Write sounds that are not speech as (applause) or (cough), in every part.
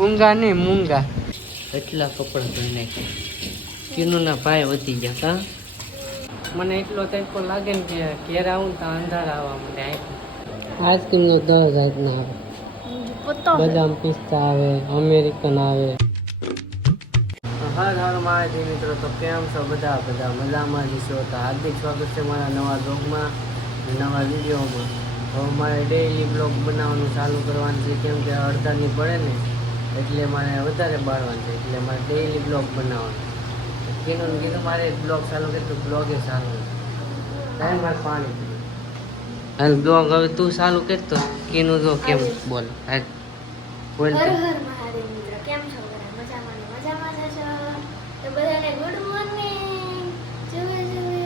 ગુંગા નહીં મૂંગા. એટલા કપડાં ધોઈ નાખ્યા. કિનુના ભાઈ વધી ગયા કા મને એટલો તડકો લાગે ને કે ઘેર આવું ને તો અંધારા આવવા મને આઈસ્ક્રીમ નો દસ જાતના આવે. બદામ પિસ્તા આવે અમેરિકન આવે. હર હર મહાદેવ મિત્રો તો કેમ છો બધા? બધા મજામાં જ છો? તો હાર્દિક સ્વાગત છે મારા નવા બ્લોગમાં નવા વિડીયોમાં. હવે મારે ડેઈલી બ્લોગ બનાવવાનું ચાલુ કરવાનું છે. કેમ કે અડધાની પડે ને. એટલે મારે વધારે બાળવાનું છે એટલે મારે ડેઈલી બ્લોગ બનાવવાનું. કીધું કીધું મારે બ્લોગ ચાલુ કે તું બ્લોગે ચાલુ ટાઈમ મારે પાણી. હાલ બ્લોગ હવે તું ચાલુ કરતો કીનું જો કેમ બોલ હાલ બોલ. હર હર મહાદેવ મિત્ર કેમ છો મજામાં મજામાં છો તો બધાને ગુડ મોર્નિંગ જુએ જુએ.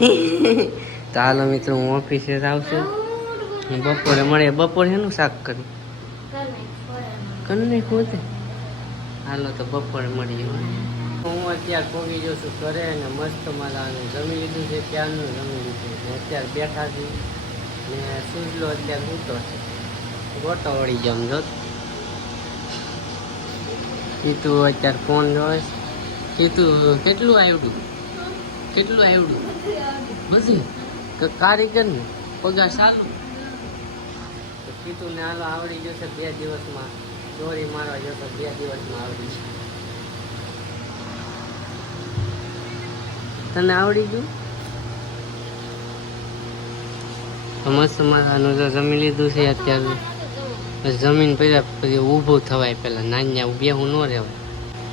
(laughs) તો હાલો મિત્રો હું ઓફિસે જ આવશું બપોરે મળે બપોરે એનું શાક કર્યું કન્ને ખોતે હાલો તો બપોરે મળીએ હું અત્યારે પોગી જઉં છું અને મસ્ત મજાનું જમી લીધું છે ત્યારનું જમી લીધું છે? અત્યારે બેઠા છીએ ને સૂજલો અત્યારે સૂતો છે. ગોટો વળી જામ જો. કીધું અત્યારે ફોન જોઈશ કીધું, કેટલું આવડું? કેટલું આવડું? બધું. કે કારીગર ને? પગાર તો કીધું ને હાલો આવડી જશે બે દિવસમાં. ચોરી મારવા જતો બે દિવસમાં આવડી છે તને આવડી ગયું? મસ્ત મજાનું જમી લીધું છે અત્યારે. જમીન પહેલા પછી ઊભું થવાય પેલા નાન્યા બેહું ન રહેવાય.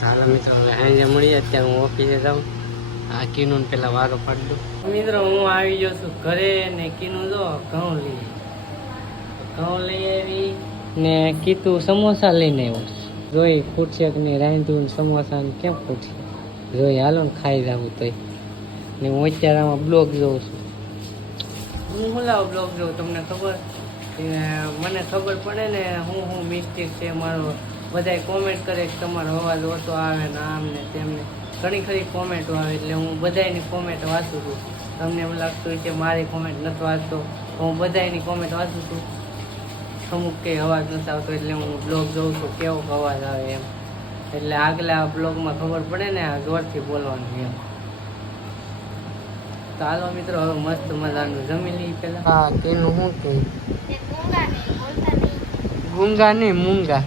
હાલો મિત્રો, હવે સાંજે મળીએ, અત્યારે હું ઓફિસે જાઉં. આ કીનું પેલા વારો પાડી દઉં. મિત્રો, હું આવી જાઉં છું ઘરે ને કીનું જો ઘઉં લઈએ ઘઉં લઈ આવી. ને કીધું, સમોસા લઈને આવ્યો જોઈ ખૂટશે ને રાંધ્યું સમોસા ને કેમ ખૂટશે જોઈ હાલો ને ખાઈ જાવું તોય. ને હું અત્યારે આમાં બ્લોગ જોઉં છું. હું હું બ્લોગ જોઉં? તમને ખબર? મને ખબર પડે ને હું હું મિસ્ટેક છે, મારો બધાય કોમેન્ટ કરે કે તમારો અવાજ ઓછો આવે ને આમ ને તેમને ઘણી ખરી કોમેન્ટો આવે એટલે હું બધાયની કોમેન્ટ વાંચું છું. તમને એવું લાગતું હોય કે મારી કોમેન્ટ નથી વાંચતો. હું બધાયની કોમેન્ટ વાંચું છું. અમુક કંઈ અવાજ નથી આવતો એટલે હું બ્લોગ જોઉં છું કેવો અવાજ આવે એમ. એટલે આગલા બ્લોગમાં ખબર પડે ને આ જોરથી બોલવાનું એમ. તો હાલો મિત્રો હવે મસ્ત મજાનું જમી લઈ પેલા હા તેનું શું કે? ગુંગા નહીં મુંગા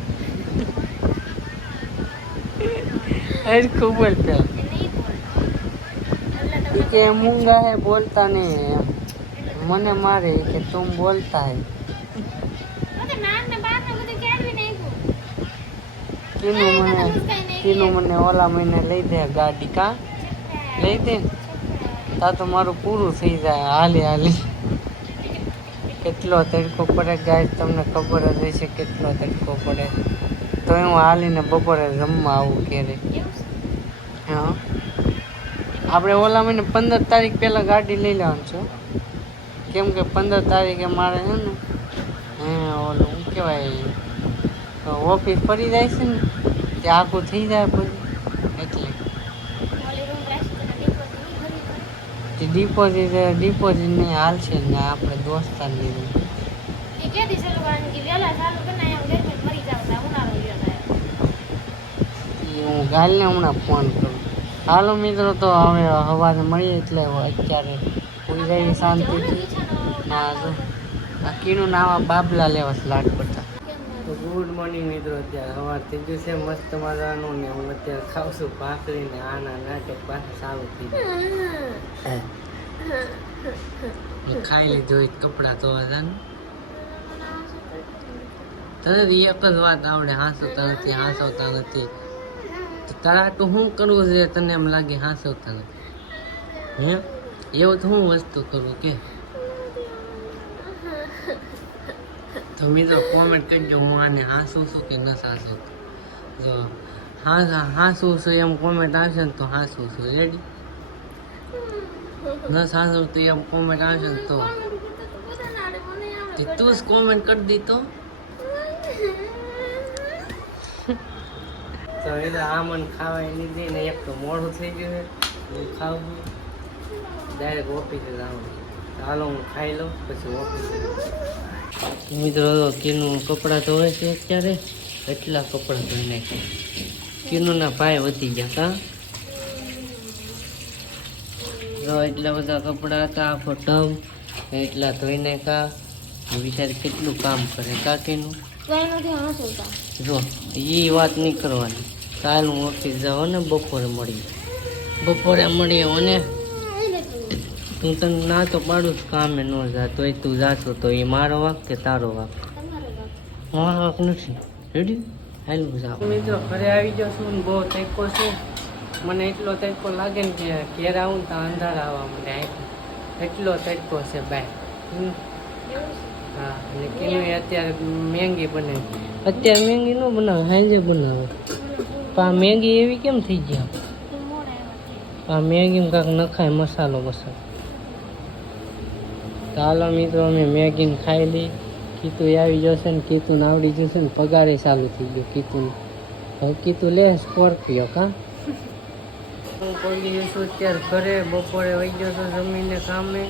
નહીં બોલતા. કે મૂંગા હે બોલતા નહીં એમ. મને મારે કે તું બોલતા હે બધું નાક ને બાક ને બધું કેળવી તીનું મને તીનું મને ઓલા મહિને લઈ દે ગાડી, કા? લઈ દે. તા તો મારું પૂરું થઈ જાય, હાલી હાલી. કેટલો તડકો પડે ગાય, તમને ખબર જ હશે કેટલો તડકો પડે. તો હું હાલીને બપોરે રમવા આવું ક્યારે હા. આપણે ઓલા મહિને પંદર તારીખ પહેલાં ગાડી લઈ લેવાનું છે કેમ કે પંદર તારીખે મારે છે ને હે, ઓલું, શું કહેવાય? ઓફિસ ફરી જાય છે ને તે આખું થઈ જાય પછી એટલે. તો ડિપોઝિટ નહીં તે ડિપોઝિટ ડિપોઝિટ ને હાલ છે ને આપણે દોસ્તાર લીધું. તા હું ગાલને હમણાં ફોન કરું. હાલો મિત્રો તો હવે સવારે મળીએ એટલે અત્યારે પૂરી જાય શાંતિથી. ના જો. આ કીનું નાવા બાબલા લેવા લાડ પડતા તો મોર્નિંગ મિત્રો અત્યારે સવાર થઈ ગયું છે મસ્ત મજાનું ને હું અત્યારે ખાઉં છું ભાખરી ને આના નાટક પાછું ચાલુ થઈ ગયા. ખાઈ લીધું કપડાં ધોવા હતા તને એક જ વાત આવડે હાંસવતા નથી હાંસવતા નથી. તો તરાટું શું કરવું છે તને એમ લાગે હાંસવતા નથી. હે? એવું તો હું વસ્તુ કરું કે તો મિત્રો કોમેન્ટ કરજો હું આને હાંસું છું કે ન હાંસું જો હા હાંસું છું એમ કોમેન્ટ આવશે ને તો હાંસું છું. રેડી ન હાંસું તો એમ કોમેન્ટ આવશે ને તો. તું જ કોમેન્ટ કરી દીધો તો. એ (laughs) તો આ મને ખાવા લીધી ને એક તો મોડું થઈ ગયું છે. હું ખાવું ડાયરેક્ટ ઓફિસે જવાનું હાલો હું ખાઈ લઉં, પછી ઓફિસે મિત્રો તો કીનું કપડાં ધોવે છે અત્યારે. એટલા કપડાં ધોઈ નાખ્યા. કિનુના પાય વધી ગયા કા જો એટલા બધા કપડાં હતા આખો ટબ એટલા ધોઈ નાખ્યા. વિચાર કેટલું કામ કરે કાકીનું જો એ વાત નહીં કરવાની. કાલ હું ઓફિસ જાઉં ને બપોરે મળીએ. બપોરે મળીએ અને હું તને ના તો પાડું જ કામે ન જા તોય તું જાશો તો એ મારો વાક કે તારો વાક? મારો વાક નથી. રેડી હાલ જાઓ મિત્રો ઘરે આવી જાઉં છું ને બહુ તૈકો છું. મને એટલો તૈકો લાગે ને કે ઘેર આવું તો અંધારા આવવા મને એટલો તૈકો છે બાય. હા અને કેનું અત્યારે મેંગી બને અત્યારે મેંગી ન બનાવે હાંજે બનાવે. પણ આ મેંગી એવી કેમ થઈ ગયા આ મેગીમાં કાંઈક નખાય મસાલો મસાલો. તો હાલો મિત્રો, અમે મેગીને ખાઈ લઈ કીતું આવી જશે ને, કીતું આવડી જશે ને, પગારે ચાલુ થઈ ગયો કીતું હવે કીતું લે સ્કોર્પિયો, કા? હું પગી ગયો છું, અત્યારે ઘરે, બપોરે વહી ગયો તો જમીને કામે.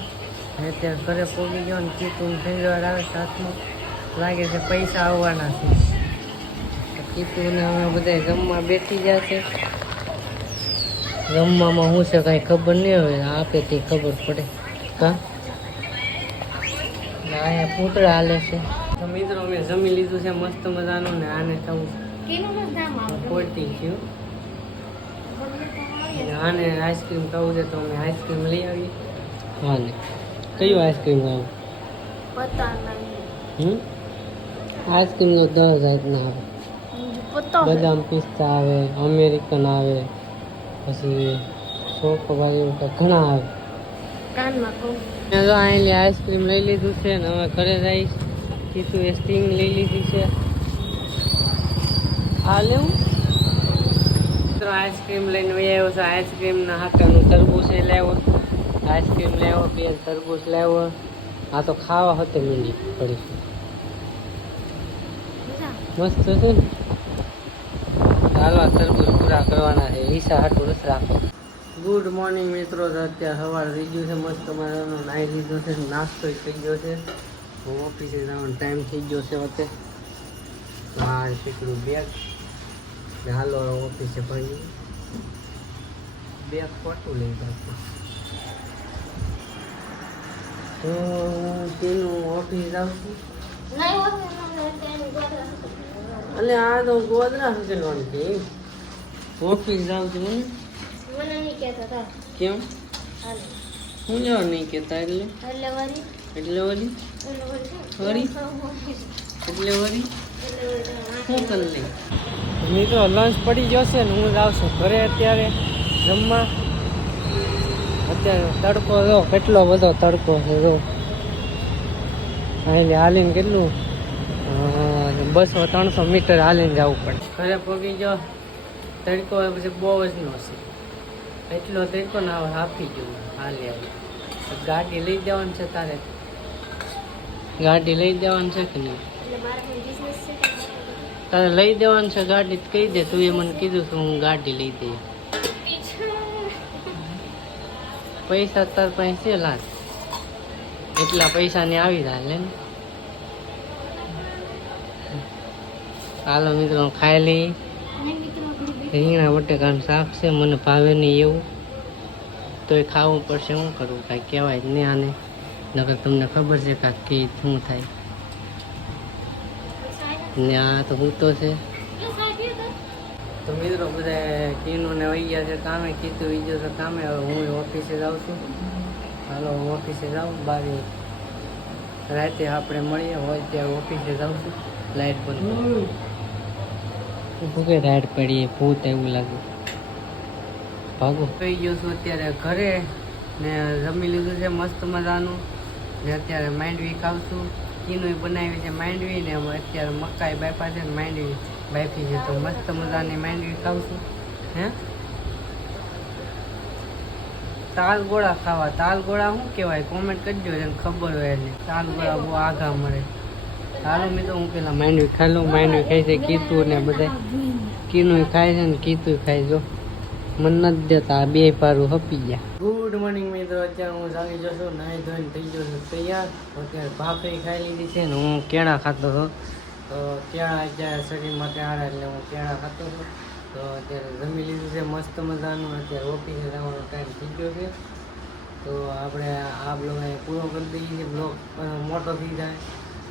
અત્યારે ઘરે પહોંચી ગયો ને કીતું ફેરવાર આવે સાથમાં લાગે છે પૈસા આવવાના છે. તો કીતું ને અમે બધા જમવા બેઠી જશે રમવામાં શું છે, કાંઈ ખબર નહીં હવે, આપે તે ખબર પડે. ને અહીંયા પૂતળા હાલે છે. તો મિત્રો મેં જમી લીધું છે મસ્ત મજાનું ને આને થવું પોટી થયું. આને આઈસ્ક્રીમ ખાવું છે તો અમે આઈસ્ક્રીમ લઈ આવીએ. હા ને. કયું આઈસ્ક્રીમ ખાવું? પતા નહીં હમ? આઈસ્ક્રીમ તો દસ જાતના આવે. બદામ પિસ્તા આવે અમેરિકન આવે પછી ચોકોબાર એવું ઘણા આવે. કાનમાં કહું. તો અહીંની આઈસ્ક્રીમ લઈ લીધું છે ને હવે ઘરે જઈશ. કીધું એ સ્ટીંગ લઈ લીધી છે. આ લેવું? મિત્રો આઈસ્ક્રીમ લઈને વહી આવ્યો છે. આઈસ્ક્રીમના હાથેનું તરબૂચ એ લેવો. આઈસ્ક્રીમ લેવો બે તરબૂચ લેવો. આ તો ખાવા હતે મીંડી પડી. મસ્ત છે ને. ચાલો તરબૂચ પૂરા કરવાના છે. ઈસા હાટું નથી રાખો ગુડ મોર્નિંગ મિત્રો. તો અત્યારે સવાર થઈ ગયું છે મસ્ત મજાનો નાહી લીધો છે નાસ્તો થઈ ગયો છે. હું ઓફિસે જવાનો ટાઈમ થઈ ગયો છે વચ્ચે. હા શીખડું બેગ ને હાલો ઓફિસે ભાઈ. બેગ ખોટું લઈ જશે તો તેનું ઓફિસ જાઉં છું નહીં હોત ને મને તેની ગોળા. એટલે આ તો ગોદરા હકેલવાનું એમ. ઓફિસ જાઉં છું મને મને નહીં કહેતા કેમ? હું જવા નહીં કહેતા? એટલે? એટલે વળી? એટલે વળી? એટલે વળી? એટલે વળી? શું કરી લઈ મિત્રો લંચ પડી ગયો છે ને હું જાઉં છું ઘરે અત્યારે જમવા. અત્યારે તડકો જો કેટલો બધો તડકો છે જો. એટલે હાલીને કેટલું? બસો ત્રણસો મીટર હાલીને જવું પડે. ઘરે પગી ગયો. તડકો પછી બહુ જ નો છે. એટલો તડકો ને હવે આપી ગયો હાલે ગાડી લઈ જવાની છે તારે. ગાડી લઈ જવાની છે કે નહીં? તારે લઈ દેવાનું છે ગાડી તો કહી દે તું એ મને કીધું કે હું ગાડી લઈ દઈ પૈસા તાર પાસે છે લાખ. એટલા પૈસા ને આવી જાય ને. હાલો મિત્રો ખાઈ લઈ. રીંગણા વટેકાનું શાક છે, મને ભાવે નહીં એવું. તોય ખાવું પડશે શું કરવું કાંઈ કહેવાય જ નહીં આને. નકર તમને ખબર છે કાંઈક કે શું થાય. ને આ તો હું તો છે. એ તો તો મિત્રો બધા કીનું ને વહી ગયા છે કામે, કીધું ગયો છે કામે. હવે હું ઓફિસે જાઉં છું. હાલો, હું ઓફિસે જાઉં. બારે રાતે આપણે મળીએ, હોય ત્યારે ઓફિસે જાઉં છું. લાઈટ બંધ કે રાઈડ પડીએ, ભૂત એવું લાગે. ભાગો. થઈ ગયો છું અત્યારે ઘરે ને જમી લીધું છે મસ્ત મજાનું. ને અત્યારે માંડવી છું. કીનું બનાવી છે માંડવી ને અત્યારે મકાઈ બાફા છે ને માંડવી બાફી છે. તો મસ્ત મજાની માંડવી ખાવશું હે? તાલ ગોળા ખાવા. તાલ ગોળા શું કહેવાય? કોમેન્ટ કરજો એને ખબર હોય એને. તાલ ગોળા બહુ આઘા મળે. ચાલો મિત્રો, હું પેલા માંડવી ખાઈ લઉં. માંડવી ખાઈ છે કીતું ને બધા. કીનું ખાય છે ને કીતું ખાય જો મન નથી દેતા બે પારું હપી ગયા. ગુડ મોર્નિંગ મિત્રો, અત્યારે હું જાગી જશો નાહી ધોઈને થઈ ગયો છું તૈયાર. અત્યારે ભાખરી ખાઈ લીધી છે ને હું કેળા ખાતો હતો. તો કેળા અત્યારે શરીર માટે હારા એટલે હું કેળા ખાતો હતો. તો અત્યારે જમી લીધું છે, મસ્ત મજાનું. અત્યારે ઓફિસે જવાનો ટાઈમ થઈ ગયો છે. તો આપણે આ બ્લોગ પૂરો કરી દઈએ છીએ. બ્લોગ મોટો થઈ જાય.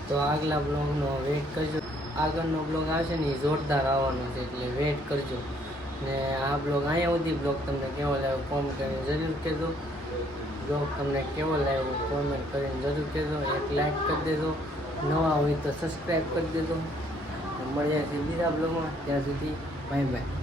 તો આગલા બ્લોગનો વેઇટ કરજો. આગળનો બ્લોગ આવશે ને એ જોરદાર આવવાનો છે, એટલે વેટ કરજો. ને આ બ્લોગ અહીંયા સુધી બ્લોગ તમને કેવો લાગ્યો કોમેન્ટ કરીને જરૂર કહેજો. બ્લોગ તમને કેવો લાગ્યો કોમેન્ટ કરીને જરૂર કહેજો. એક લાઈક કરી દેજો. નવા હોય તો સબસ્ક્રાઈબ કરી દેજો. મળ્યા છે બીજા બ્લોગમાં. ત્યાં સુધી બાય બાય